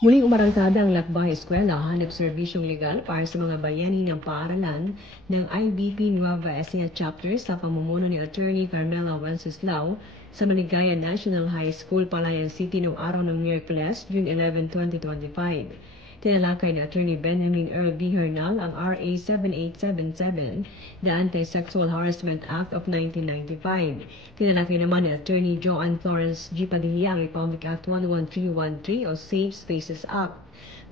Muling umarangkada ang Lakbay Eskwela hanap serbisyong legal para sa mga bayani ng paaralan ng IBP Nueva Ecija Chapter sa pamumuno ni Attorney Carmela Wenceslao sa Maligaya National High School, Palayan City noong araw ng Miyerkules, June 11, 2025. Tinalakay ni Attorney Benjamin Earl B. Hernal ang RA 7877, the Anti-Sexual Harassment Act of 1995. Tinalakay naman ni Attorney Joanne Florence G. Padilla ang Republic Act 11313 o Safe Spaces Act.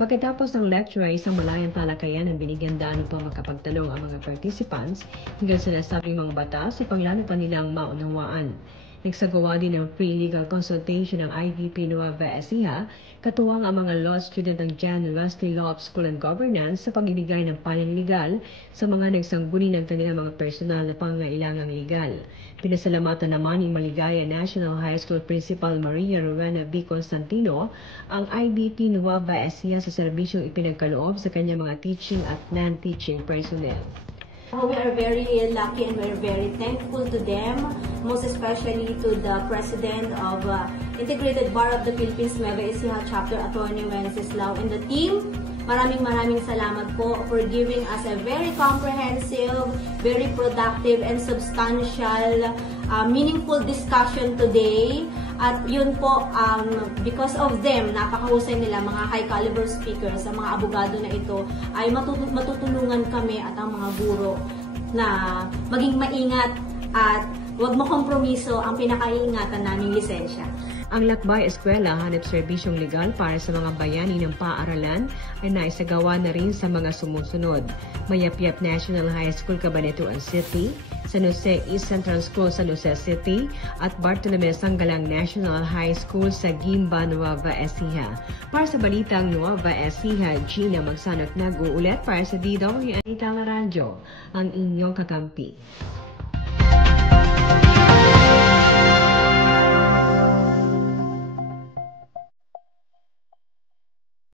Pagkatapos ng lecture ay isang malayang talakayan ang binigyan daan upang makapagtanong ang mga participants hinggang sa nasabing mga batas upang lalo pa nilang maunawaan. Nagsagawa din ng free legal consultation ng IBP Nueva Ecija, katuwang ang mga law student ng John Wesley Law School and Governance sa pagbibigay ng panig legal sa mga nagsangguni ng kanilang mga personal na pangangailangang legal. Pinasalamatan naman ni Maligaya National High School Principal Maria Rowena B. Constantino ang IBP Nueva Ecija sa serbisyong ipinagkaloob sa kanyang mga teaching at non-teaching personnel. We are very lucky and we're very thankful to them, most especially to the President of Integrated Bar of the Philippines, Nueva Ecija Chapter, Attorney Wenceslao, and the team. Maraming salamat po for giving us a very comprehensive, very productive, and substantial, meaningful discussion today. At yun po, because of them, napakahusay nila, mga high caliber speakers, ang mga abogado na ito, ay matutulungan kami at ang mga guro na maging maingat at huwag makompromiso ang pinakaiingatan naming lisensya. Ang Lakbay Eskwela hanap serbisyong legal para sa mga bayani ng paaralan ay naisagawa na rin sa mga sumusunod. Mayapyap National High School, Cabanatuan City, San Jose East Central School, San Jose City, at Bartolome Sanggalang National High School sa Guimba, Nueva Ecija. Para sa Balitang Nueva Ecija, Gina Magsanot nag-uulit para sa DWI Radyo, ang inyong kakampi.